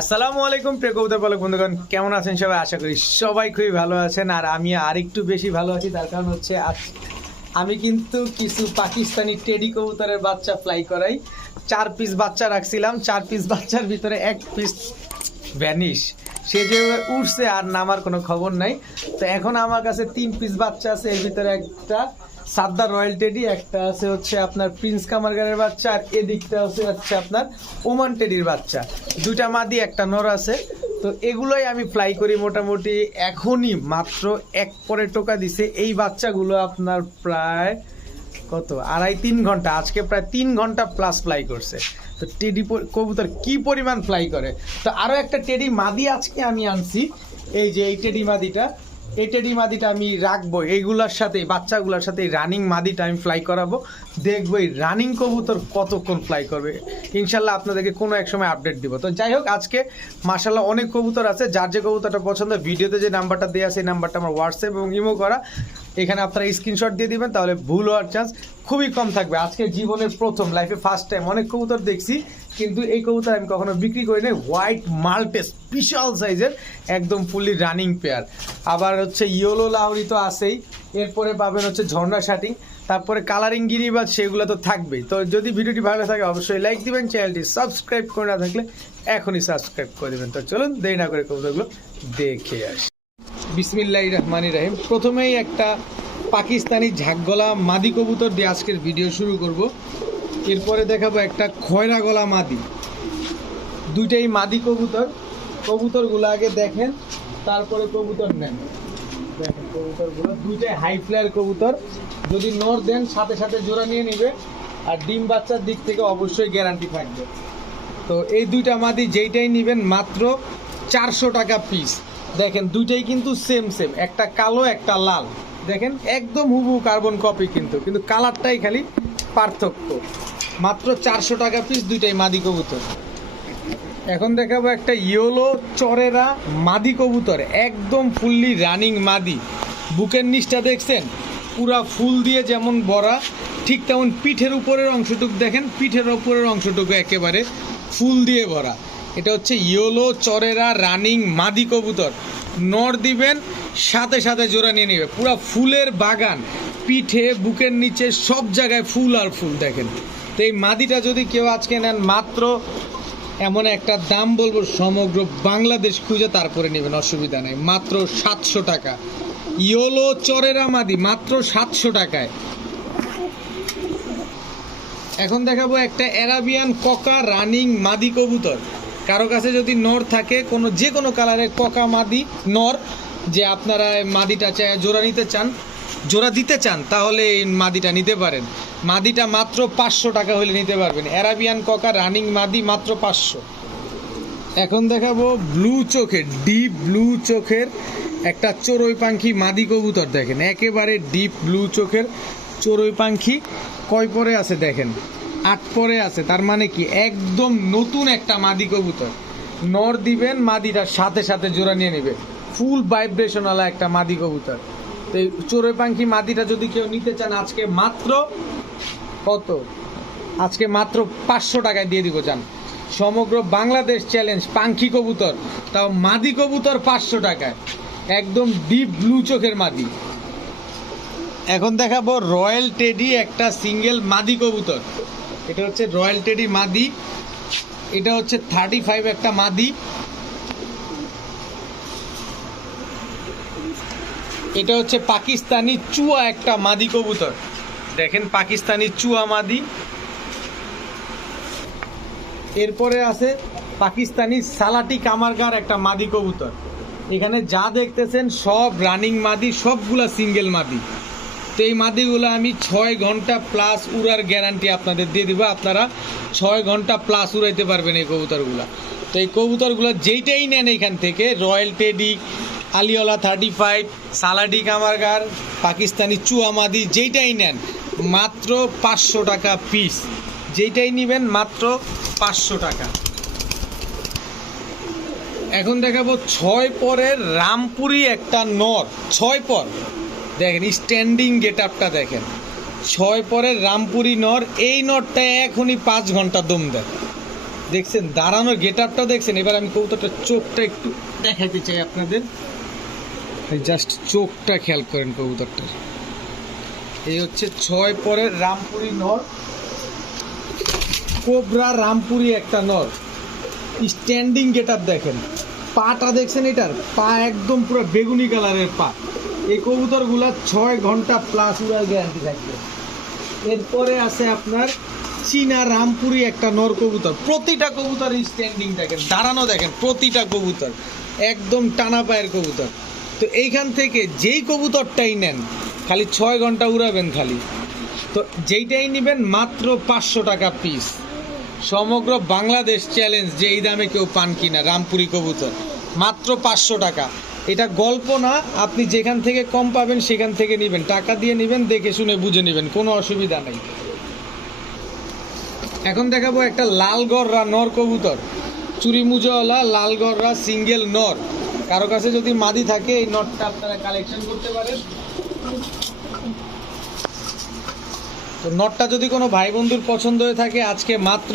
আসসালামু আলাইকুম প্রিয় কবুতর পালক বন্ধুগণ, কেমন আছেন সবাই? আশা করি সবাই খুবই ভালো আছেন, আর আমি আর একটু বেশি ভালো আছি, তার কারণ হচ্ছে আমি কিন্তু কিছু পাকিস্তানি টেডি কবুতরের বাচ্চা ফ্লাই করাই। চার পিস বাচ্চা রাখছিলাম, চার পিস বাচ্চার ভিতরে এক পিস ভ্যানিশ সে যে উঠছে আর নামার কোনো খবর নাই। তো এখন আমার কাছে তিন পিস বাচ্চা আছে, এর ভিতরে একটা সাদ্দার রয়্যাল টেডি, একটা আছে হচ্ছে আপনার প্রিন্স কামারগারের বাচ্চা, আর এদিকটা আছে হচ্ছে আপনার ওমান টেডির বাচ্চা। দুইটা মাদি, একটা নর আছে। তো এগুলোই আমি ফ্লাই করি মোটামুটি, এখনই মাত্র এক পরে টোকা দিছে। এই বাচ্চাগুলো আপনার প্রায় কত? আড়াই তিন ঘণ্টা, আজকে প্রায় তিন ঘণ্টা প্লাস ফ্লাই করছে। তো টেডি কবুতর কি পরিমাণ ফ্লাই করে? তো আরও একটা টেডি মাদি আজকে আমি আনছি। এই যে এই টেডি মাদিটা এই টেডি মাদিটা আমি রাখব। এইগুলার সাথে বাচ্চাগুলোর সাথে রানিং মাদিটা আমি ফ্লাই করাবো। দেখব এই রানিং কবুতর কতক্ষণ ফ্লাই করবে। ইনশাল্লাহ আপনাদেরকে কোনো এক সময় আপডেট দিব। তো যাই হোক, আজকে মাসাল্লাহ অনেক কবুতর আছে। যার যে কবুতরটা পছন্দ, ভিডিওতে যে নাম্বারটা দেওয়া এই নাম্বারটা আমার হোয়াটসঅ্যাপ এবং ইমো করা। এখানে আপনারা স্ক্রিনশট দিয়ে দিবেন, তাহলে ভুল হওয়ার চান্স খুবই কম থাকবে। আজকে জীবনের প্রথম লাইফে ফার্স্ট টাইম অনেক কবুতর দেখছি। কিন্তু এই কবুতর আমি কখনো বিক্রি করি নাই হোয়াইট মাল্টেস বিশাল সাইজের একদম ফুললি রানিং পেয়ার আবার হচ্ছে ইয়েলো লাহরি তো আছেই। এরপরে পাবেন হচ্ছে ঝর্ণা শাটিং। তারপরে কালারিং গিরিবাজ, সেগুলো তো থাকবেই। তো যদি ভিডিওটি ভালো থাকে অবশ্যই লাইক দিবেন চ্যানেলটি সাবস্ক্রাইব করে না থাকলে এখনই সাবস্ক্রাইব করে দেবেন। তো চলুন, দেরি না করে কবুতরগুলো দেখে আসি। বিসমিল্লাহ রহমানি রাহিম। প্রথমেই একটা পাকিস্তানি ঝাকগলা মাদি কবুতর দিয়ে আজকের ভিডিও শুরু করব। এরপরে দেখাবো একটা খয়রা গলা মাদি। দুইটাই মাদি কবুতর। কবুতরগুলো আগে দেখেন, তারপরে কবুতর নেন। দেখেন, কবুতরগুলো দুইটাই হাই ফ্লায়ার কবুতর। যদি নর দেন, সাথে সাথে জোড়া নিয়ে নিবে। আর ডিম বাচ্চার দিক থেকে অবশ্যই গ্যারান্টি থাকবে। তো এই দুইটা মাদি যেইটাই নেবেন, মাত্র চারশো টাকা পিস দেখেন, দুইটাই কিন্তু সেম সেম একটা কালো, একটা লাল। দেখেন, একদম হুবু কার্বন কপি কিন্তু। কিন্তু কালারটাই খালি পার্থক্য। মাত্র চারশো টাকা পিস দুইটাই মাদি কবুতর। এখন দেখাবো একটা ইয়োলো চরেরা মাদি কবুতর, একদম ফুললি রানিং মাদি। বুকের নিচটা দেখছেন? পুরা ফুল দিয়ে যেমন বড়া, ঠিক তেমন পিঠের উপরের অংশটুকু দেখেন, পিঠের উপরের অংশটুকু একেবারে ফুল দিয়ে ভরা এটা হচ্ছে ইয়োলো চরেরা রানিং মাদি কবুতর। নর দিবেন, সাথে সাথে জোড়া নিয়ে নেবে। পুরা ফুলের বাগান, পিঠে, বুকের নিচে সব জায়গায় ফুল আর ফুল দেখেন। তো এই মাদিটা যদি কেউ আজকে নেন মাত্র এমন একটা দাম বলব সমগ্র বাংলাদেশ খুঁজে তারপরে নেবেন, অসুবিধা নেই। মাত্র সাতশো টাকা। ইয়োলো চরেরা মাদি, মাত্র সাতশো টাকায়। এখন দেখাবো একটা অ্যারাবিয়ান ককা রানিং মাদি কবুতর। কারও কাছে যদি নর থাকে, কোনো যে কোনো কালারের ককা মাদি, নর, যে আপনারা মাদিটা চায় জোড়া নিতে চান জোড়া দিতে চান, তাহলে এই মাদিটা নিতে পারেন। মাদিটা মাত্র পাঁচশো টাকা হলে নিতে পারবেন। অ্যারাবিয়ান ককা রানিং মাদি মাত্র পাঁচশো। এখন দেখাবো ব্লু চোখের, ডিপ ব্লু চোখের একটা চড়ুই পাখি মাদি কবুতর দেখেন। একেবারে ডিপ ব্লু চোখের চড়ুই পাখি কয় পরে আছে দেখেন? আট পরে আছে। তার মানে কি? একদম নতুন একটা মাদি কবুতর। নর দিবেন, মাদিটার সাথে সাথে জোড়া নিয়ে নেবে। ফুল ভাইব্রেশনওয়ালা একটা মাদি কবুতর। এই পাখি মাদিটা যদি কেউ নিতে চান, আজকে মাত্র কত? আজকে মাত্র পাঁচশো টাকায় দিয়ে দিব যান সমগ্র বাংলাদেশ চ্যালেঞ্জ পাঙ্খি কবুতর, তাও মাদি কবুতর পাঁচশো টাকায়। একদম ডিপ ব্লু চোখের মাদি। এখন দেখাবো রয়্যাল টেডি একটা সিঙ্গেল মাদি কবুতর। এটা হচ্ছে রয়্যাল টেডি মাদি। এটা হচ্ছে থার্টি ফাইভ একটা মাদি। এটা হচ্ছে পাকিস্তানি চুয়া একটা মাদি কবুতর। দেখেন পাকিস্তানি চুয়া মাদি। এরপরে আছে পাকিস্তানি সালাটি কামারগার একটা মাদি কবুতর। এখানে যা দেখতেছেন সব রানিং মাদি, সবগুলা সিঙ্গেল মাদি। তো এই মাদিগুলো আমি ছয় ঘণ্টা প্লাস উড়ার গ্যারান্টি আপনাদের দিয়ে দিব। আপনারা ছয় ঘণ্টা প্লাস উড়াইতে পারবেন এই কবুতরগুলা। তো এই কবুতরগুলো যেইটাই নেন এখান থেকে, রয়্যাল টেডি আলিওলা থার্টি ফাইভ সালাডি কামারগার, পাকিস্তানি চুয়ামাদি যেইটাই নেন, মাত্র পাঁচশো টাকা পিস যেইটাই নেবেন, মাত্র পাঁচশো টাকা। এখন দেখাবো ছয় পরের রামপুরি একটা নর। ছয় পর। দেখেন স্ট্যান্ডিং গেট আপটা দেখেন। ছয় পরের রামপুরি নর, এই নরটা এখনই পাঁচ ঘণ্টা দম দেয়। দেখছেন, দাঁড়ানোর গেট আপটা দেখছেন? এবার আমি কবুতরটার চোখটা একটু দেখাতে চাই আপনাদের। জাস্ট চোখটা খেয়াল করেন কবুতরটার। এই হচ্ছে ছয় পরের রামপুরি নর। কোবরা রামপুরি একটা নর। স্ট্যান্ডিং গেট আপ দেখেন। পাটা দেখছেন এটার? পা একদম পুরো বেগুনি কালারের পা। এই কবুতরগুলা ছয় ঘণ্টা প্লাস উড়াল গ্যারান্টি থাকবে। এরপরে আছে আপনার চীনা রামপুরি একটা নর কবুতর। প্রতিটা কবুতর স্ট্যান্ডিং দেখেন। দাঁড়ানো দেখেন, প্রতিটা কবুতর। একদম টানা পায়ের কবুতর। তো এইখান থেকে যেই কবুতরটাই নেন, খালি ছয় ঘণ্টা উড়াবেন খালি। তো যেইটাই নেবেন মাত্র পাঁচশো টাকা পিস সমগ্র বাংলাদেশ চ্যালেঞ্জ যে এই দামে কেউ পান কিনা, রামপুরি কবুতর। মাত্র পাঁচশো টাকা। এটা গল্প না, আপনি যেখান থেকে কম পাবেন সেখান থেকে নেবেন। টাকা দিয়ে নেবেন, দেখে শুনে বুঝে নেবেন, কোনো অসুবিধা নেই। এখন দেখাবো একটা লাল গররা নর কবুতর। চুরি মুজোওয়ালা লাল গররা সিঙ্গেল নর। কারও কাছে যদি মাদি থাকে, এই নটটা আপনারা কালেকশন করতে পারেন। তো নটটা যদি কোনো ভাই বন্ধুর পছন্দ হয়ে থাকে, আজকে মাত্র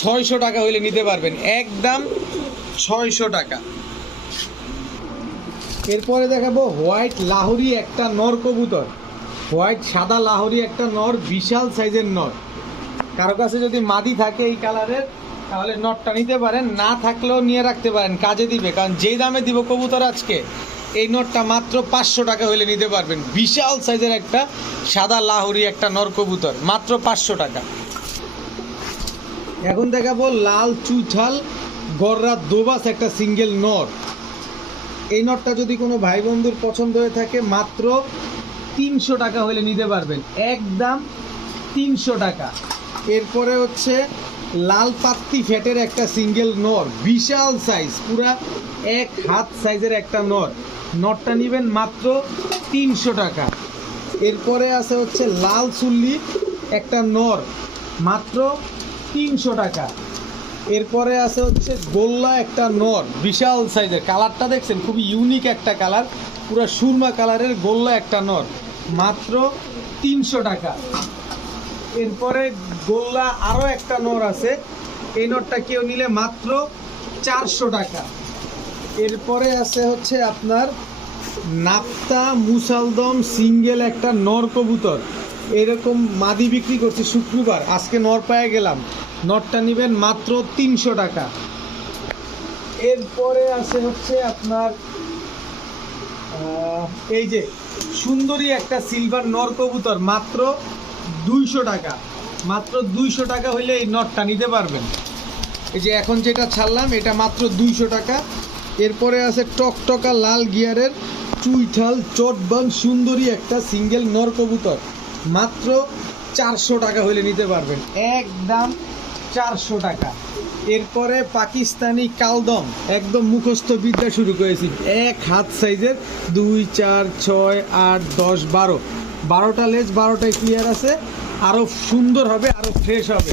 ছয়শো টাকা হইলে নিতে পারবেন। একদম ছয়শো টাকা। এরপরে দেখাবো হোয়াইট লাহরি একটা নর কবুতর। হোয়াইট, সাদা লাহরি একটা নর, বিশাল সাইজের নর। কারও কাছে যদি মাদি থাকে এই কালারের তাহলে নটটা নিতে পারেন, না থাকলেও নিয়ে রাখতে পারেন, কাজে দিবে। কারণ যেই দামে দিব কবুতর আজকে, এই নটটা মাত্র পাঁচশো টাকা হলে নিতে পারবেন। বিশাল সাইজের একটা সাদা লাহোরি একটা নর কবুতর, মাত্র পাঁচশো টাকা। এখন দেখাবো লাল চুঠাল গররা দোবাস একটা সিঙ্গেল নর। এই নটটা যদি কোনো ভাই বন্ধুর পছন্দ হয়ে থাকে, মাত্র তিনশো টাকা হলে নিতে পারবেন। একদম তিনশো টাকা। এরপরে হচ্ছে লাল পাত্তি ফ্যাটের একটা সিঙ্গেল নর, বিশাল সাইজ পুরা এক হাত সাইজের একটা নর। নটটা নেবেন মাত্র তিনশো টাকা। এরপরে আছে হচ্ছে লাল চুল্লি একটা নর, মাত্র তিনশো টাকা। এরপরে আছে হচ্ছে গোল্লা একটা নর, বিশাল সাইজের কালারটা দেখছেন, খুবই ইউনিক একটা কালার। পুরো সুরমা কালারের গোল্লা একটা নর, মাত্র তিনশো টাকা। এরপরে গোল্লা আরও একটা নর আছে। এই নরটা কেউ নিলে মাত্র চারশো টাকা। এরপরে আছে হচ্ছে আপনার নাপ্তা মুসালদম সিঙ্গেল একটা নর কবুতর। এরকম মাদি বিক্রি করছি শুক্রবার, আজকে নর পায়ে গেলাম। নরটা নেবেন মাত্র তিনশো টাকা। এরপরে আছে হচ্ছে আপনার এই যে সুন্দরী একটা সিলভার নর কবুতর, মাত্র দুইশো টাকা। মাত্র দুইশো টাকা হইলে এই নটটা নিতে পারবেন। এই যে এখন যেটা ছাড়লাম, এটা মাত্র দুইশো টাকা। এরপরে আছে টকটকা লাল গিয়ারের চুইঠাল চটবান সুন্দরী একটা সিঙ্গেল নর কবুতর। মাত্র চারশো টাকা হইলে নিতে পারবেন। একদম চারশো টাকা। এরপরে পাকিস্তানি কালদম, একদম মুখস্থ বিদ্যা শুরু করেছি। এক হাত সাইজের দুই, চার, ছয়, আট, দশ, বারো। বারোটা লেজ, বারোটায় ক্লিয়ার আছে। আরও সুন্দর হবে আরও ফ্রেশ হবে।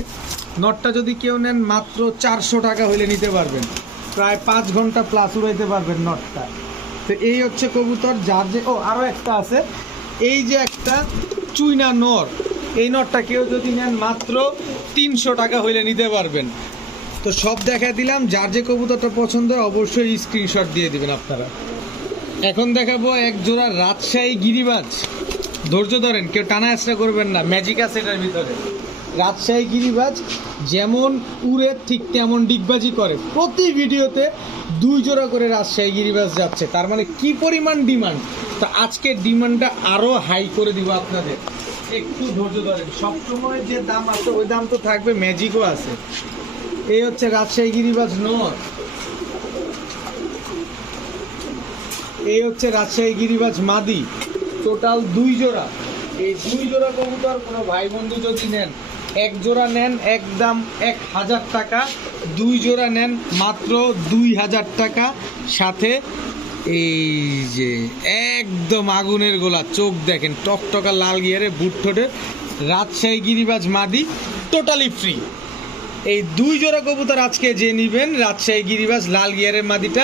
নটটা যদি কেউ নেন, মাত্র চারশো টাকা হইলে নিতে পারবেন। প্রায় পাঁচ ঘণ্টা প্লাস উড়াইতে পারবেন নটটা তো এই হচ্ছে কবুতর, যার যে ও আরও একটা আছে। এই যে একটা চুইনা নর এই নটটা কেউ যদি নেন, মাত্র তিনশো টাকা হইলে নিতে পারবেন। তো সব দেখা দিলাম, যার যে কবুতরটা পছন্দ অবশ্যই স্ক্রিনশট দিয়ে দিবেন আপনারা। এখন দেখাবো এক জোড়া রাজশাহী গিরিবাজ। ধৈর্য ধরেন, কেউ টানা আসটা করবেন না ম্যাজিক আছে এটার ভিতরে। রাজশাহী গিরিবাজ যেমন উড়ে ঠিক তেমন ডিগবাজি করে। প্রতি ভিডিওতে দুই জোড়া করে রাজশাহী গিরিবাজ যাচ্ছে। তার মানে কি পরিমাণ ডিমান্ড তা আজকে ডিমান্ডটা আরও হাই করে দিব আপনাদের। একটু ধৈর্য ধরেন, সবসময় যে দাম আছে, ওই দাম তো থাকবে ম্যাজিকও আছে। এই হচ্ছে রাজশাহী গিরিবাজ নর এই হচ্ছে রাজশাহী গিরিবাজ মাদি। টোটাল দুই জোড়া। এই দুই জোড়া কবুতর কোনো ভাই বন্ধু যদি নেন, এক জোড়া নেন একদম এক হাজার টাকা, দুই জোড়া নেন মাত্র দুই হাজার টাকা। সাথে এই যে একদম আগুনের গোলা, চোখ দেখেন, টকটকা লাল গিয়ারে বুট ঠোঁটের রাজশাহী গিরিবাজ মাদি টোটালি ফ্রি এই দুই জোড়া কবুতর আজকে যে নিবেন, রাজশাহী গিরিবাজ লাল গিয়ারের মাদিটা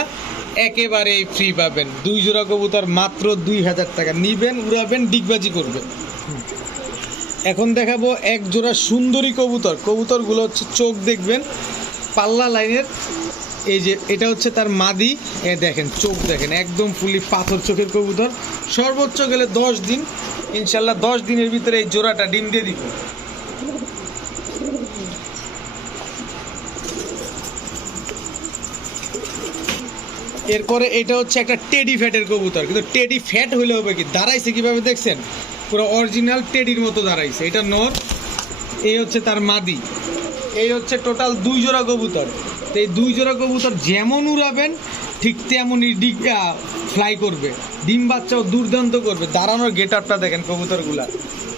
একেবারেই ফ্রি পাবেন। দুই জোড়া কবুতর মাত্র দুই হাজার টাকা। নিবেন, উড়াবেন, ডিগবাজি করবেন। এখন দেখাবো এক জোড়া সুন্দরী কবুতর। কবুতরগুলো হচ্ছে চোখ দেখবেন, পাল্লা লাইনের। এই যে, এটা হচ্ছে তার মাদি। এ দেখেন, চোখ দেখেন, একদম ফুলি পাথর চোখের কবুতর। সর্বোচ্চ গেলে দশ দিন, ইনশাল্লাহ দশ দিনের ভিতরে এই জোড়াটা ডিম দিয়ে দিব। এরপরে এটা হচ্ছে একটা টেডি ফ্যাটের কবুতর, কিন্তু টেডি ফ্যাট হইলে হবে কি? দাঁড়াইছে কীভাবে দেখছেন? পুরো অরিজিনাল টেডির মতো দাঁড়াইছে। এটা নর, এই হচ্ছে তার মাদি। এই হচ্ছে টোটাল দুই জোড়া কবুতর। তো এই দুই জোড়া কবুতর যেমন উড়াবেন, ঠিক তেমনই ডিগ ফ্লাই করবে, ডিম বাচ্চাও দুর্দান্ত করবে। দাঁড়ানোর গেট আপটা দেখেন কবুতরগুলা।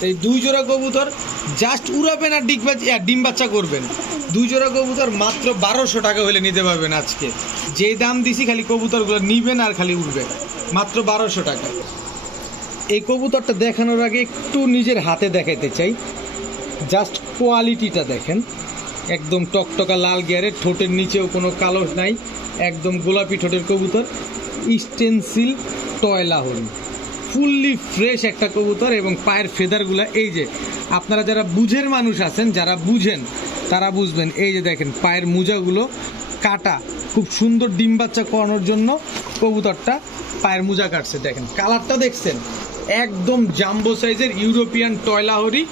এই দুই জোড়া কবুতর জাস্ট উড়াবেন আর ডিম বাচ্চা করবেন। দুই জোড়া কবুতর মাত্র বারোশো টাকা হলে নিতে পারবেন আজকে। যেই দাম দিছি খালি কবুতরগুলো নিবেন আর খালি উঠবে মাত্র বারোশো টাকা। এই কবুতরটা দেখানোর আগে একটু নিজের হাতে দেখাইতে চাই। জাস্ট কোয়ালিটিটা দেখেন। একদম টকটকা লাল গিয়ারে ঠোঁটের নিচেও কোনো কালো নাই। একদম গোলাপি ঠোঁটের কবুতর। স্টেনসিল হরিণ ফুললি ফ্রেশ একটা কবুতর এবং পায়ের ফেদারগুলা, এই যে, আপনারা যারা বুঝের মানুষ আছেন, যারা বুঝেন, তারা বুঝবেন, এই যে দেখেন, পায়ের মোজাগুলো কাটা, খুব সুন্দর ডিম বাচ্চা করানোর জন্য কবুতরটা পায়ের মোজা কাটছে, দেখেন, কালারটা দেখছেন, একদম জাম্বো সাইজের ইউরোপিয়ান টয়লা টয়লাহরি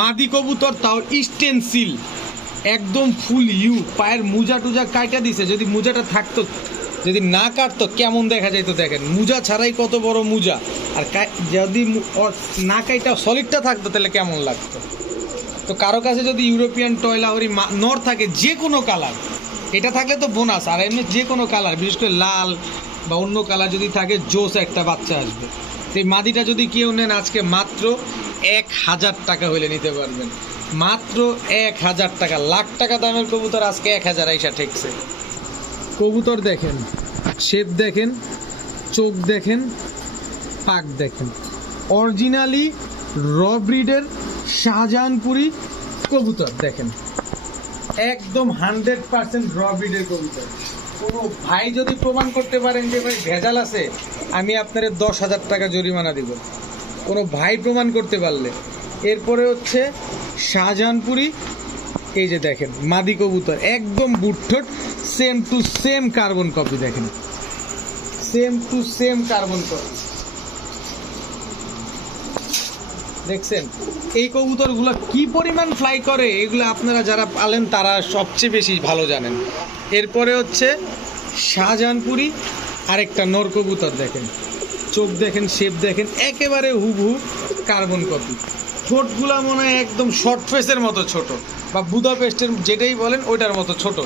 মাদি কবুতর, তাও স্টেনসিল একদম ফুল ইউ, পায়ের মোজা টুজা কাইটা দিছে, যদি মোজাটা থাকতো যদি না কাটতো কেমন দেখা যাইতো দেখেন। মোজা ছাড়াই কত বড় মোজা। আর যদি না কাইটা সলিডটা থাকতো, তাহলে কেমন লাগতো? তো কারও কাছে যদি ইউরোপিয়ান টয়লা টয়লাহরি নর থাকে যে কোনো কালার, এটা থাকলে তো বোনাস আর এমনি যে কোনো কালার, বিশেষ করে লাল বা অন্য কালার যদি থাকে, জোস একটা বাচ্চা আসবে। এই মাদিটা যদি কেউ নেন, আজকে মাত্র এক হাজার টাকা হলে নিতে পারবেন। মাত্র এক হাজার টাকা, লাখ টাকা দামের কবুতর আজকে এক হাজার আইসা ঠেকছে। কবুতর দেখেন, শেপ দেখেন, চোখ দেখেন, পাক দেখেন। অরিজিনালি র ব্রিডের শাহজাহানপুরি কবুতর দেখেন। একদম হান্ড্রেড পার্সেন্ট র ব্রিডের কবুতর। কোনো ভাই যদি প্রমাণ করতে পারেন যে ভাই ভেজাল আছে, আমি আপনার দশ হাজার টাকা জরিমানা দিব। কোনো ভাই প্রমাণ করতে পারলে। এরপরে হচ্ছে শাহজাহানপুরি এই যে দেখেন, মাদি কবুতর, একদম বুটঠোট same to same carbon copy দেখেন। Same to same carbon copy দেখছেন? এই কবুতরগুলো কি পরিমাণ ফ্লাই করে, এগুলো আপনারা যারা পালেন, তারা সবচেয়ে বেশি ভালো জানেন। এরপরে হচ্ছে শাহজাহানপুরি, আরেকটা নর কবুতর দেখেন। চোখ দেখেন শেপ দেখেন, একেবারে হুবহু কার্বন কপি ঠোঁটগুলা মনে হয় একদম শর্ট ফেসের মতো ছোট, বা বুদাপেস্টের যেটাই বলেন ওইটার মতো ছোট।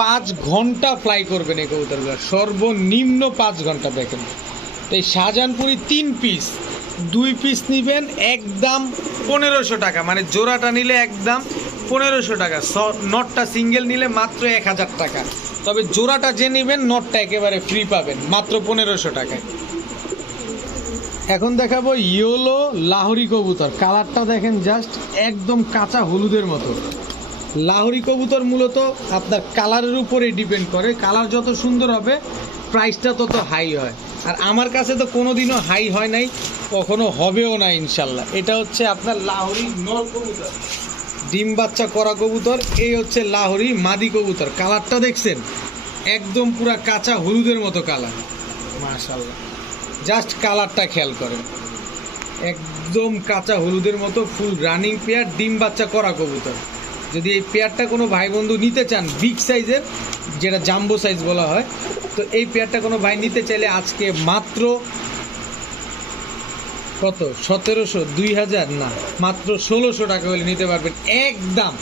পাঁচ ঘণ্টা ফ্লাই করবেন এই কবুতরগুলো, সর্বনিম্ন পাঁচ ঘণ্টা দেখেন তো এই শাহজাহানপুরি তিন পিস দুই পিস নিবেন একদম পনেরোশো টাকা মানে জোড়াটা নিলে একদম পনেরোশো টাকা নটটা সিঙ্গেল নিলে মাত্র এক হাজার টাকা। তবে জোড়াটা যে নেবেন নটটা একেবারে ফ্রি পাবেন, মাত্র পনেরোশো টাকায়। এখন দেখাবো ইয়োলো লাহরি কবুতর। কালারটা দেখেন জাস্ট একদম কাঁচা হলুদের মতো। লাহরি কবুতর মূলত আপনার কালারের উপরে ডিপেন্ড করে। কালার যত সুন্দর হবে প্রাইসটা তত হাই হয়। আর আমার কাছে তো কোনোদিনও হাই হয় নাই, কখনো হবেও না ইনশাল্লাহ। এটা হচ্ছে আপনার লাহরি নর কবুতর। ডিম বাচ্চা করা কবুতর, এই হচ্ছে লাহরি মাদি কবুতর। কালারটা দেখছেন? একদম পুরা কাঁচা হলুদের মতো কালার। মাশাল্লাহ। জাস্ট কালারটা খেয়াল করেন। একদম কাঁচা হলুদের মতো ফুল রানিং পেয়ার ডিম বাচ্চা করা কবুতর। যদি এই পেয়ারটা কোনো ভাই বন্ধু নিতে চান বিগ সাইজের যেটা জাম্বো সাইজ বলা হয়, তো এই পেয়ারটা কোনো ভাই নিতে চাইলে আজকে মাত্র কত? সতেরোশো, দুই হাজার, না, মাত্র ষোলোশো টাকা হলে নিতে পারবেন। একদম,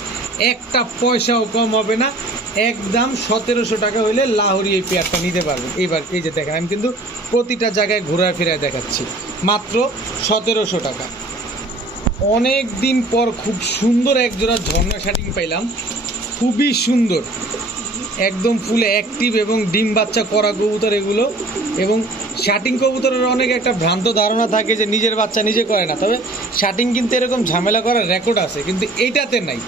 একটা পয়সাও কম হবে না। একদম সতেরোশো টাকা হইলে লাহোরি এই পেয়ারটা নিতে পারবেন। এইবার এই যে দেখেন, আমি কিন্তু প্রতিটা জায়গায় ঘোরায় ফেরায় দেখাচ্ছি। মাত্র সতেরোশো টাকা। অনেক দিন পর খুব সুন্দর এক জোড়া ঝর্ণা শাটিং পাইলাম। খুবই সুন্দর। একদম ফুলে অ্যাক্টিভ এবং ডিম বাচ্চা, করা কবুতর এগুলো। এবং শাটিং কবুতরের অনেক একটা ভ্রান্ত ধারণা থাকে যে নিজের বাচ্চা নিজে করে না। তবে শাটিং কিন্তু এরকম ঝামেলা করার রেকর্ড আছে, কিন্তু এইটাতে নাই।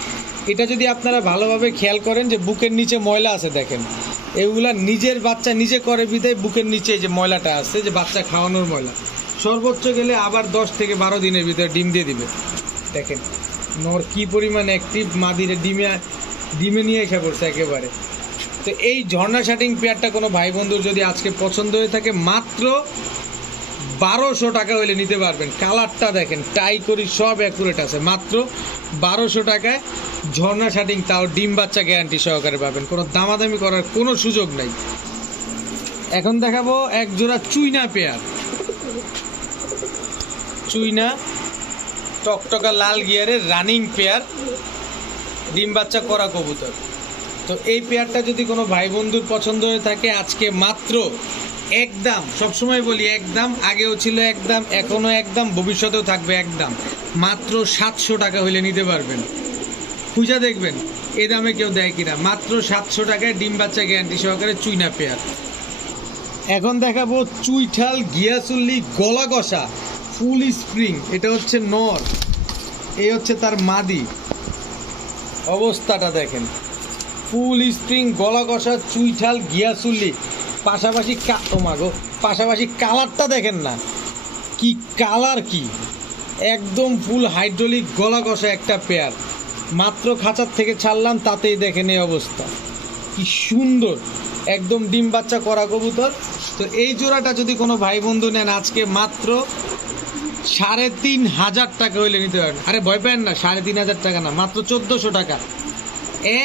এটা যদি আপনারা ভালোভাবে খেয়াল করেন যে বুকের নিচে ময়লা আছে দেখেন, এগুলা নিজের বাচ্চা নিজে করে বিদায়, বুকের নিচে যে ময়লাটা আছে, যে বাচ্চা খাওয়ানোর ময়লা, সর্বোচ্চ গেলে আবার দশ থেকে বারো দিনের ভিতরে ডিম দিয়ে দিবে। দেখেন, নর কি পরিমাণ অ্যাক্টিভ মাদিরে ডিমে ডিমে নিয়ে এসে পড়ছে একেবারে। তো এই ঝর্ণা শাটিং পেয়ারটা কোনো ভাই বন্ধুর যদি আজকে পছন্দ হয়ে থাকে, মাত্র বারোশো টাকা হলে নিতে পারবেন। কালারটা দেখেন, টাই করি সব অ্যাকুরেট আছে। মাত্র বারোশো টাকায় ঝর্ণা শাটিং তাও ডিম বাচ্চা গ্যারান্টি সহকারে পাবেন। কোনো দামাদামি করার কোনো সুযোগ নাই। এখন দেখাবো এক জোড়া চুইনা পেয়ার। চুইনা টকটকা লাল গিয়ারের রানিং পেয়ার, ডিম বাচ্চা করা কবুতর। তো এই পেয়ারটা যদি কোনো ভাই বন্ধুর পছন্দ হয়ে থাকে, আজকে মাত্র একদম, সবসময় বলি একদম, আগেও ছিল একদম এখনও একদম, ভবিষ্যতেও থাকবে একদম। মাত্র সাতশো টাকা হইলে নিতে পারবেন। খুঁজা দেখবেন, এ দামে কেউ দেয় কিনা। মাত্র সাতশো টাকায় ডিম বাচ্চা গ্যারান্টি সহকারে চুইনা পেয়ার। এখন দেখাবো চুইঠাল গিয়াসুল্লি গলা কষা, ফুল স্প্রিং। এটা হচ্ছে নর, এই হচ্ছে তার মাদি। অবস্থাটা দেখেন। ফুল স্প্রিং, গলা কষা, চুইঠাল গিয়াসুল্লি। পাশাপাশি কা ও মা পাশাপাশি কালারটা দেখেন না। কি কালার কি? একদম ফুল হাইড্রোলিক গলা কষা একটা পেয়ার মাত্র খাঁচার থেকে ছাড়লাম, তাতেই দেখেন এই অবস্থা। কি সুন্দর। একদম ডিম বাচ্চা করা কবুতর। তো এই জোড়াটা যদি কোনো ভাই বন্ধু নেন, আজকে মাত্র সাড়ে তিন হাজার টাকা হইলে নিতে পারেন আরে ভয় পেন না, সাড়ে তিন হাজার টাকা না, মাত্র চোদ্দোশো টাকা।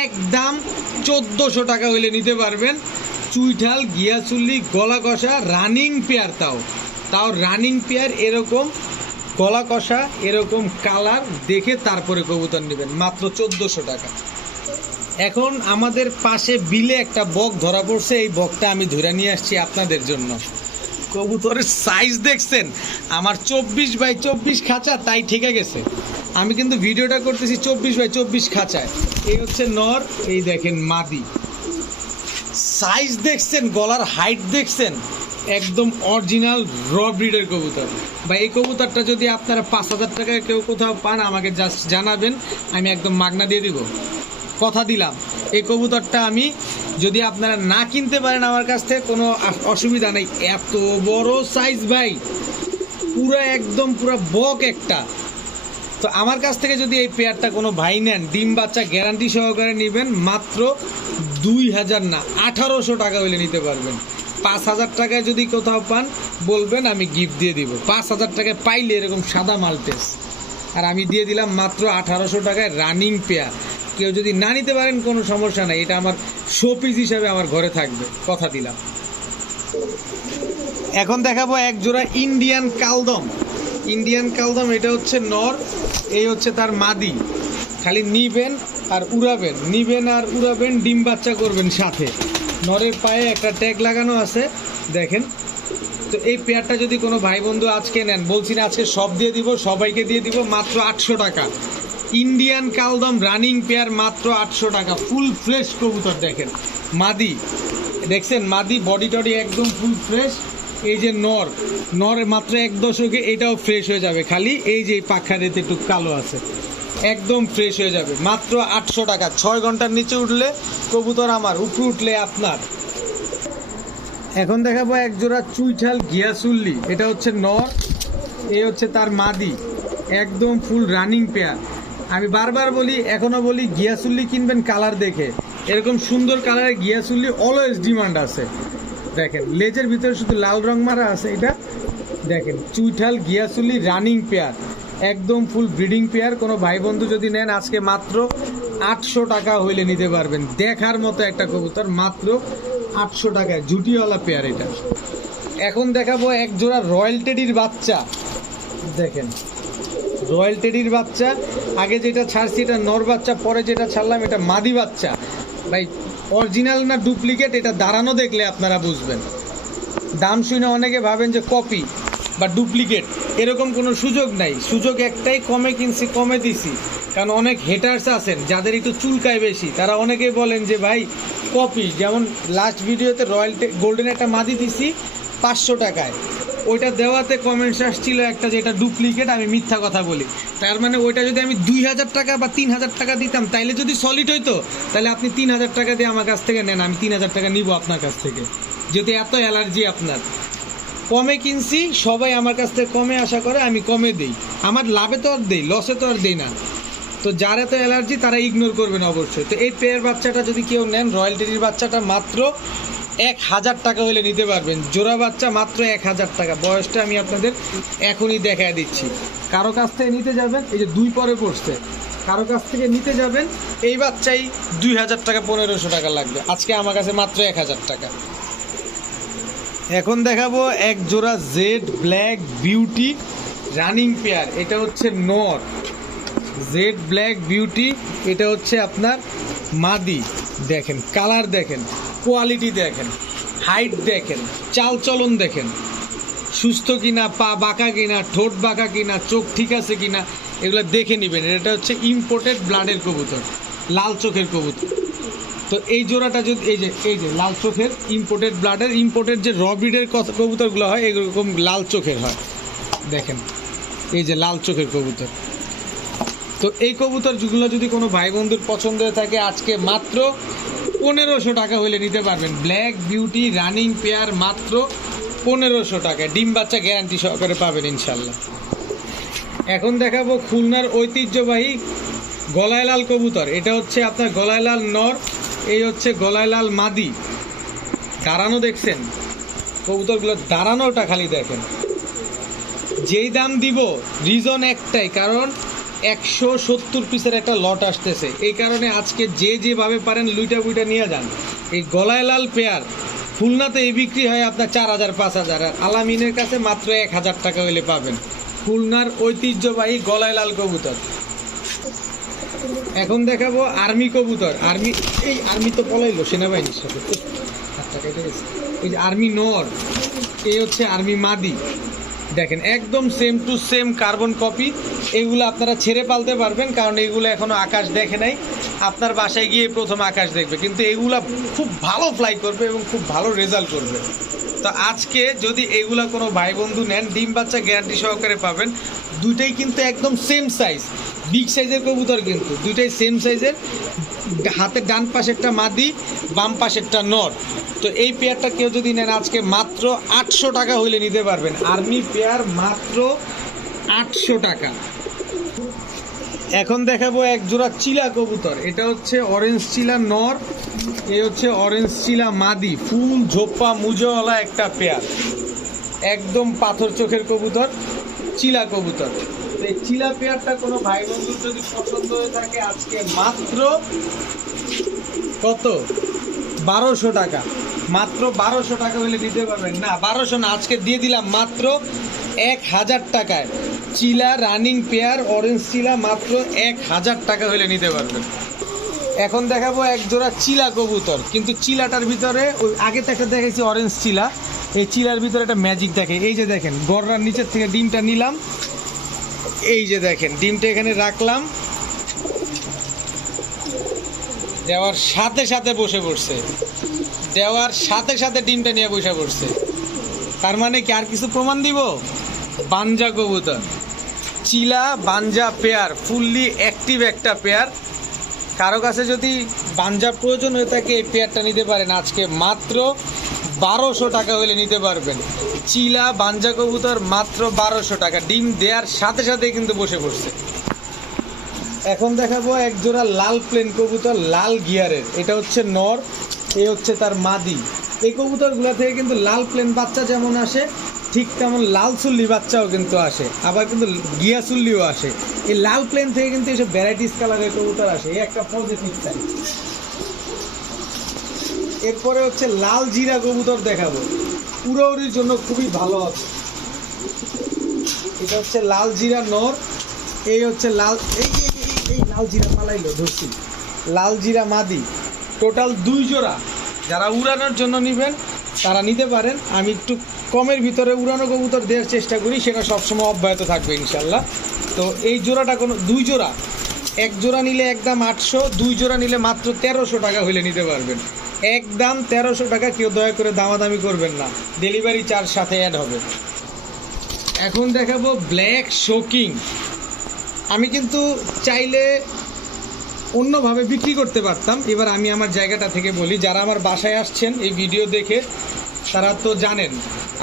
একদম চোদ্দোশো টাকা হইলে নিতে পারবেন। চুইঠাল গিয়াচুল্লি গলা কষা রানিং পেয়ার তাও। তাও রানিং পেয়ার এরকম, গলা কষা এরকম কালার দেখে তারপরে কবুতর নেবেন, মাত্র চোদ্দোশো টাকা। এখন আমাদের পাশে বিলে একটা বক ধরা পড়ছে, এই বকটা আমি ধরে নিয়ে আসছি আপনাদের জন্য। কবুতরের সাইজ দেখছেন? আমার চব্বিশ বাই চব্বিশ খাঁচা, তাই ঠিকে গেছে। আমি কিন্তু ভিডিওটা করতেছি চব্বিশ বাই চব্বিশ খাঁচায়। এই হচ্ছে নর, এই দেখেন মাদি। সাইজ দেখছেন, গলার হাইট দেখছেন, একদম অরিজিনাল র ব্রিডের কবুতর। বা এই কবুতরটা যদি আপনারা পাঁচ হাজার টাকায় কেউ কোথাও পান, আমাকে জাস্ট জানাবেন, আমি একদম মাগনা দিয়ে দিব। কথা দিলাম, এই কবুতরটা আমি যদি আপনারা না কিনতে পারেন আমার কাছ থেকে, কোনো অসুবিধা নেই। এত বড় সাইজ ভাই, পুরো একদম পুরো বক একটা। তো আমার কাছ থেকে যদি এই পেয়ারটা কোনো ভাই নেন, ডিম বাচ্চা গ্যারান্টি সহকারে নেবেন, মাত্র দুই হাজার না, আঠারোশো টাকা হইলে নিতে পারবেন। পাঁচ হাজার টাকায় যদি কোথাও পান, বলবেন আমি গিফট দিয়ে দিব। পাঁচ হাজার টাকায় পাইলে এরকম সাদা মালটেস আর আমি দিয়ে দিলাম মাত্র আঠারোশো টাকায় রানিং পেয়ার কেউ যদি না নিতে পারেন, কোনো সমস্যা নাই। এটা আমার শোপিস হিসাবে আমার ঘরে থাকবে। কথা দিলাম। এখন দেখাবো এক জোড়া ইন্ডিয়ান কালদম। ইন্ডিয়ান কালদম, এটা হচ্ছে নর, এই হচ্ছে তার মাদি। খালি নিবেন আর উড়াবেন, নিবেন আর উড়াবেন, ডিম বাচ্চা করবেন সাথে। নরের পায়ে একটা ট্যাগ লাগানো আছে, দেখেন। তো এই পেয়ারটা যদি কোনো ভাই বন্ধু আজকে নেন, বলছি না আজকে সব দিয়ে দিব, সবাইকে দিয়ে দিব, মাত্র আটশো টাকা। ইন্ডিয়ান কালদম রানিং পেয়ার মাত্র আটশো টাকা, ফুল ফ্রেশ কবুতর, দেখেন। মাদি, দেখছেন? মাদি বডি টডি একদম ফুল ফ্রেশ। এই যে নর নর মাত্র এক দশকে এটাও ফ্রেশ হয়ে যাবে। খালি এই যে পাখা রেতে একটু কালো আছে। একদম ফ্রেশ হয়ে যাবে। মাত্র আটশো টাকা। ছয় ঘণ্টার নিচে উঠলে কবুতর আমার উপরে উঠলে আপনার। এখন দেখাবো এক জোড়া চুইঠাল গিয়াসুল্লি। এটা হচ্ছে নর এই হচ্ছে তার মাদি। একদম ফুল রানিং পেয়ার আমি বারবার বলি, এখনও বলি, গিয়াসুল্লি কিনবেন কালার দেখে। এরকম সুন্দর কালারের গিয়াসুল্লি অলওয়েজ ডিমান্ড আছে। দেখেন, লেজের ভিতরে শুধু লাল রং মারা আছে, এটা দেখেন, চুইঠাল গিয়াসুল্লি রানিং পেয়ার একদম ফুল ব্রিডিং পেয়ার কোনো ভাই বন্ধু যদি নেন, আজকে মাত্র আটশো টাকা হইলে নিতে পারবেন। দেখার মতো একটা কবুতর, মাত্র আটশো টাকায়, জুটিওয়ালা পেয়ার এটা। এখন দেখাবো এক জোড়া রয়্যাল টেডির বাচ্চা। দেখেন, রয়্যাল টেডির বাচ্চা। আগে যেটা ছাড়ছি এটা নর বাচ্চা, পরে যেটা ছাড়লাম এটা মাদি বাচ্চা। ভাই অরিজিনাল না ডুপ্লিকেট এটা দাঁড়ানো দেখলে আপনারা বুঝবেন। দাম শুনে অনেকে ভাবেন যে কপি বা ডুপ্লিকেট, এরকম কোনো সুযোগ নাই। সুযোগ একটাই, কমে কিনছি, কমে দিছি। কারণ অনেক হেটার্স আছেন, যাদের একটু চুলকায় বেশি। তারা অনেকেই বলেন যে, ভাই কপি যেমন লাস্ট ভিডিওতে রয়্যাল গোল্ডেন একটা মাদি দিছি, পাঁচশো টাকায়। ওইটা দেওয়াতে কমেন্টস আসছিল একটা যেটা ডুপ্লিকেট আমি মিথ্যা কথা বলি। তার মানে ওইটা যদি আমি দুই হাজার টাকা বা তিন হাজার টাকা দিতাম, তাইলে যদি সলিড হইতো তাহলে আপনি তিন হাজার টাকা দিয়ে আমার কাছ থেকে নেন, আমি তিন হাজার টাকা নিব আপনার কাছ থেকে। যেহেতু এত অ্যালার্জি আপনার। কমে কিনছি, সবাই আমার কাছ থেকে কমে আশা করে আমি কমে দেই। আমার লাভে তো আর দেই লসে তো আর দেই না। তো যার এত অ্যালার্জি তারা ইগনোর করবেন অবশ্যই। তো এই পেয়ার বাচ্চাটা যদি কেউ নেন রয়্যাল টেরির বাচ্চাটা মাত্র এক হাজার টাকা হলে নিতে পারবেন। জোড়া বাচ্চা মাত্র এক হাজার টাকা। বয়সটা আমি আপনাদের এখনই দেখায় দিচ্ছি। কারও কাছ থেকে নিতে যাবেন, এই যে দুই পরে পড়ছে। কারও কাছ থেকে নিতে যাবেন, এই বাচ্চাই দুই হাজার টাকা, পনেরোশো টাকা লাগবে। আজকে আমার কাছে মাত্র এক হাজার টাকা। এখন দেখাবো এক জোড়া jet black beauty running pair এটা হচ্ছে নর। জেড ব্ল্যাক বিউটি এটা হচ্ছে আপনার মাদি। দেখেন কালার দেখেন কোয়ালিটি দেখেন হাইট দেখেন, চালচলন দেখেন। সুস্থ কিনা, পা বাঁকা কিনা, ঠোঁট বাঁকা কিনা, চোখ ঠিক আছে কিনা, এগুলো দেখে নেবেন। এটা হচ্ছে ইম্পোর্টেড ব্লাডের কবুতর, লাল চোখের কবুতর। তো এই জোড়াটা যদি এই যে এই যে, লাল চোখের ইম্পোর্টেড ব্লাডের ইম্পোর্টেড যে রবিডের কবুতরগুলো হয়, এরকম লাল চোখের হয়। দেখেন, এই যে লাল চোখের কবুতর। তো এই কবুতর যেগুলো যদি কোনো ভাই বন্ধুর পছন্দ হয়ে থাকে, আজকে মাত্র পনেরোশো টাকা হলে নিতে পারবেন। ব্ল্যাক বিউটি রানিং পেয়ার মাত্র পনেরোশো টাকা। ডিম বাচ্চা গ্যারান্টি সহকারে পাবেন ইনশাল্লাহ। এখন দেখাবো খুলনার ঐতিহ্যবাহী গলায় লাল কবুতর। এটা হচ্ছে আপনার গলায় লাল নর এই হচ্ছে গলায় লাল মাদি। দাঁড়ানো দেখছেন? কবুতরগুলো দাঁড়ানোটা খালি দেখেন। যেই দাম দিব রিজন একটাই, কারণ একশো সত্তর পিসের একটা লট আসতেছে। এই কারণে আজকে যে যেভাবে পারেন লুইটা বুইটা নিয়ে যান। এই গলায় লাল পেয়ার খুলনাতে এই বিক্রি হয় আপনার চার হাজার, পাঁচ হাজার, আর আলামিনের কাছে মাত্র এক হাজার টাকা হলে পাবেন। খুলনার ঐতিহ্যবাহী গলায় লাল কবুতর। এখন দেখাবো আর্মি কবুতর। আর্মি এই আর্মি তো পলাইলো সেনাবাহিনীর সাথে। এই যে আর্মি নর, এই হচ্ছে আর্মি মাদি। দেখেন, একদম same to same carbon copy এগুলো আপনারা ছেড়ে পালতে পারবেন, কারণ এগুলো এখনও আকাশ দেখে নাই। আপনার বাসায় গিয়ে প্রথম আকাশ দেখবে। কিন্তু এগুলা খুব ভালো ফ্লাই করবে এবং খুব ভালো রেজাল্ট করবে। তো আজকে যদি এগুলা কোনো ভাই বন্ধু নেন, ডিম বাচ্চা গ্যারান্টি সহকারে পাবেন। দুইটাই কিন্তু একদম সেম সাইজ বিগ সাইজের কবুতর কিন্তু। দুইটাই সেম সাইজের। হাতের ডান পাশেরটা মাদি, বাম পাশেরটা নর। তো এই পেয়ারটা কেউ যদি নেন, আজকে মাত্র আটশো টাকা হইলে নিতে পারবেন। আর্মি পেয়ার মাত্র আটশো টাকা। এখন দেখাবো এক জোড়া চিলা কবুতর। এটা হচ্ছে অরেঞ্জ চিলা নর এ হচ্ছে অরেঞ্জ চিলা মাদি। ফুল ঝোপ্পা মুজোওয়ালা একটা পেয়ার একদম পাথর চোখের কবুতর। চিলা কবুতর। এই চিলা পেয়ারটা কোনো ভাই বন্ধুর যদি পছন্দ হয়ে থাকে, আজকে মাত্র কত? বারোশো টাকা। মাত্র বারোশো টাকা হলে দিতে পারবেন। না, বারোশো না, আজকে দিয়ে দিলাম মাত্র এক হাজার টাকায়। চিলা রানিং পেয়ার, অরেঞ্জ চিলা, মাত্র এক হাজার টাকা হলে নিতে পারবেন। এখন দেখাবো এক জোড়া চিলা কবুতর। কিন্তু চিলাটার ভিতরে, ওই আগে তো একটা দেখেছি অরেঞ্জ চিলা। এই চিলার ভিতরে একটা ম্যাজিক দেখে। এই যে দেখেন গড়ার নিচের থেকে ডিমটা নিলাম। এই যে দেখেন, ডিমটা এখানে রাখলাম। দেওয়ার সাথে সাথে বসে পড়ছে। দেওয়ার সাথে সাথে ডিমটা নিয়ে বসে পড়ছে। তার মানে কি আর কিছু প্রমাণ দিব? বানজা কবুতর। চিলা বানজা পেয়ার, ফুললি অ্যাক্টিভ একটা পেয়ার। কারও কাছে যদি বানজা প্রয়োজন হয়ে থাকে, এই পেয়ারটা নিতে পারেন আজকে মাত্র বারোশো টাকা হলে নিতে পারবেন। চিলা, বাঞ্জা কবুতর মাত্র বারোশো টাকা। ডিম দেওয়ার সাথে সাথে কিন্তু বসে পড়ছে। এখন দেখাবো এক জোড়া লাল প্লেন কবুতর, লাল গিয়ারের। এটা হচ্ছে নর, এ হচ্ছে তার মাদি। এই কবুতরগুলো থেকে কিন্তু লাল প্লেন বাচ্চা যেমন আসে, ঠিক তেমন লাল চুল্লি বাচ্চাও কিন্তু আসে। আবার কিন্তু গিয়া চুল্লিও আসে। এই লাল প্লেন থেকে কিন্তু এসব ভ্যারাইটিস কালারের কবুতর আসে। এই একটা পজিটিভ সাইড এরপরে হচ্ছে লাল জিরা কবুতর দেখাবো। উড়াউড়ির জন্য খুবই ভালো হবে। এটা হচ্ছে লাল জিরা নর, এই হচ্ছে লাল, এই এই- লাল জিরা পালাইলো, ধরছি। লাল জিরা মাদি। টোটাল দুই জোড়া। যারা উড়ানোর জন্য নেবেন, তারা নিতে পারেন। আমি একটু কমের ভিতরে উড়ানো কবুতর দেওয়ার চেষ্টা করি, সেটা সবসময় অব্যাহত থাকবে ইনশাল্লাহ তো এই জোড়াটা কোনো, দুই জোড়া। এক জোড়া নিলে একদম আটশো, দুই জোড়া নিলে মাত্র তেরোশো টাকা হলে নিতে পারবেন। একদম তেরোশো টাকা কেউ দয়া করে দামাদামি করবেন না। ডেলিভারি চার্জ সাথে অ্যাড হবে। এখন দেখাবো ব্ল্যাক শোকিং আমি কিন্তু চাইলে অন্যভাবে বিক্রি করতে পারতাম। এবার আমি আমার জায়গাটা থেকে বলি, যারা আমার বাসায় আসছেন এই ভিডিও দেখে, তারা তো জানেন।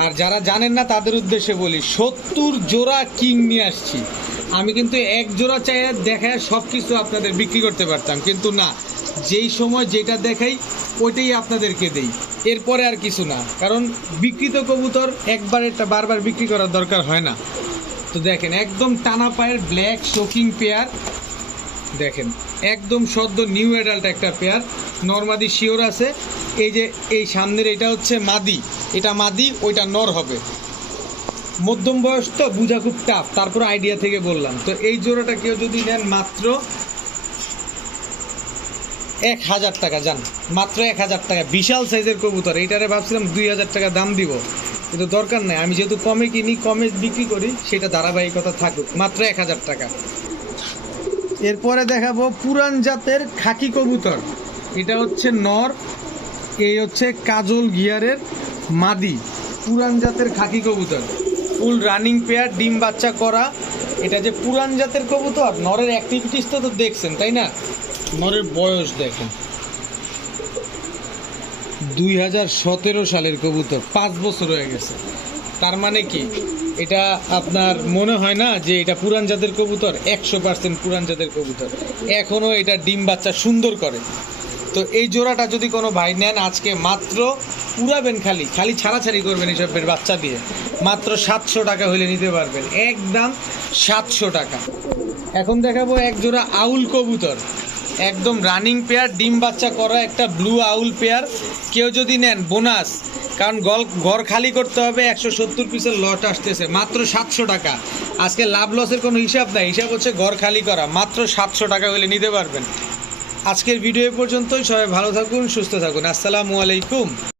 আর যারা জানেন না, তাদের উদ্দেশ্যে বলি, সত্তর জোড়া কিং নিয়ে আসছি। আমি কিন্তু এক জোড়া চাই দেখায় সব কিছু আপনাদের বিক্রি করতে পারতাম, কিন্তু না। যেই সময় যেটা দেখাই, ওইটাই আপনাদেরকে দেই। এরপরে আর কিছু না। কারণ বিকৃত কবুতর একবার এটা বারবার বিক্রি করার দরকার হয় না। তো দেখেন, একদম টানা পায়ের ব্ল্যাক শোকিং পেয়ার দেখেন, একদম সদ্য নিউ অ্যাডাল্ট একটা পেয়ার নর্মাদি শিওর আছে। এই যে, এই সামনের এটা হচ্ছে মাদি। এটা মাদি, ওইটা নর হবে। মধ্যম বয়স তো, বুঝা খুব টাফ তারপর আইডিয়া থেকে বললাম। তো এই জোড়াটা কেউ যদি নেন মাত্র এক হাজার টাকা যান মাত্র এক হাজার টাকা। বিশাল সাইজের কবুতর। এইটারে ভাবছিলাম দুই হাজার টাকা দাম দিব। কিন্তু দরকার নেই। আমি যেহেতু কমে কিনি, কমে বিক্রি করি, সেটা ধারাবাহিকতা থাকুক। মাত্র এক হাজার টাকা। এরপরে দেখাবো পুরান জাতের খাকি কবুতর। এটা হচ্ছে নর, এই হচ্ছে কাজল গিয়ারের মাদি। পুরান জাতের খাকি কবুতর। ফুল রানিং পেয়ার, ডিম বাচ্চা করা। এটা যে পুরান জাতের কবুতর, নরের অ্যাক্টিভিটিস তো তো দেখছেন, তাই না? নরের বয়স দেখেন। দুই হাজার সতেরো সালের কবুতর, পাঁচ বছর হয়ে গেছে। তার মানে কি? এটা আপনার মনে হয় না যে এটা পুরান জাতের কবুতর? একশো পার্সেন্ট পুরান জাতের কবুতর। এখনও এটা ডিম বাচ্চা সুন্দর করে। তো এই জোড়াটা যদি কোনো ভাই নেন, আজকে মাত্র উড়াবেন খালি খালি ছাড়াছাড়ি করবেন এসবের বাচ্চা দিয়ে। মাত্র সাতশো টাকা হলে নিতে পারবেন। একদম সাতশো টাকা। এখন দেখাবো এক জোড়া আউল কবুতর। একদম রানিং পেয়ার ডিম বাচ্চা করা একটা ব্লু আউল পেয়ার কেউ যদি নেন বোনাস কারণ গল ঘর খালি করতে হবে, একশো সত্তর পিসের লট আসতেছে, মাত্র সাতশো টাকা। আজকে লাভ লসের কোনো হিসাব নাই, হিসাব হচ্ছে ঘর খালি করা, মাত্র সাতশো টাকা হলে নিতে পারবেন। আজকের ভিডিও পর্যন্তই, সবাই ভালো থাকুন, সুস্থ থাকুন, আসসালামু আলাইকুম।